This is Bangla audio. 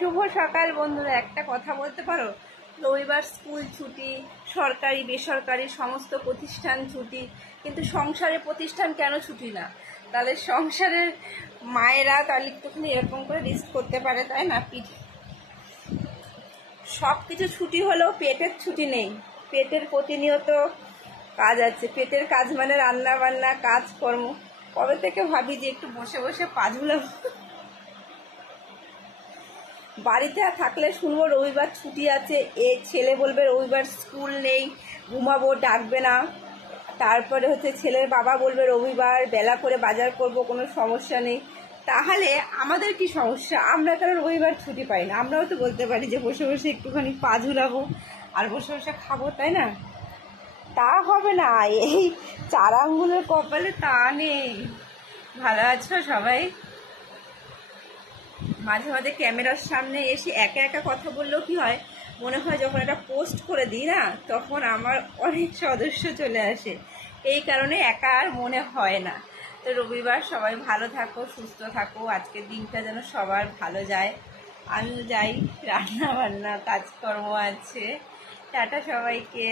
শুভ সকাল বন্ধুরা। একটা কথা বলতে পারো, রবিবার স্কুল ছুটি, সরকারি বেসরকারি সমস্ত প্রতিষ্ঠান ছুটি, কিন্তু সংসারের প্রতিষ্ঠান কেন ছুটি না? তাহলে সংসারের মায়েরা তাহলে একটুখানি এরকম করে রিস্ক করতে পারে, তাই না? সব কিছু ছুটি হলেও পেটের ছুটি নেই। পেটের প্রতিনিয়ত কাজ আছে। পেটের কাজ মানে রান্না বান্না, কাজকর্ম। কবে থেকে ভাবি যে একটু বসে বসে পা ঝুলাবো। বাড়িতে থাকলে শুনবো রবিবার ছুটি আছে, ছেলে বলবে রবিবার স্কুল নেই, ঘুমাবো, ডাকবে না। তারপরে হচ্ছে ছেলের বাবা বলবে রবিবার বেলা করে বাজার করব, কোনো সমস্যা নেই। তাহলে আমাদের কি সমস্যা? আমরা কেন রবিবার ছুটি পাই না? আমরাও তো বলতে পারি যে বসে বসে একটুখানি পা ঝুলাবো আর বসে বসে খাবো, তাই না? তা হবে না, এই 4 আঙ্গুলের কপালে তা নেই। ভালো আছো সবাই? মাঝে মাঝে ক্যামেরার সামনে এসে একা একা কথা বললেও কি হয়, মনে হয় যখন একটা পোস্ট করে দিই না, তখন আমার অনেক সদস্য চলে আসে। এই কারণে একা আর মনে হয় না। তো রবিবার সবাই ভালো থাকো, সুস্থ থাকো, আজকের দিনটা যেন সবার ভালো যায়। আমিও যাই, রান্না বান্না কাজকর্ম আছে। টাটা সবাইকে।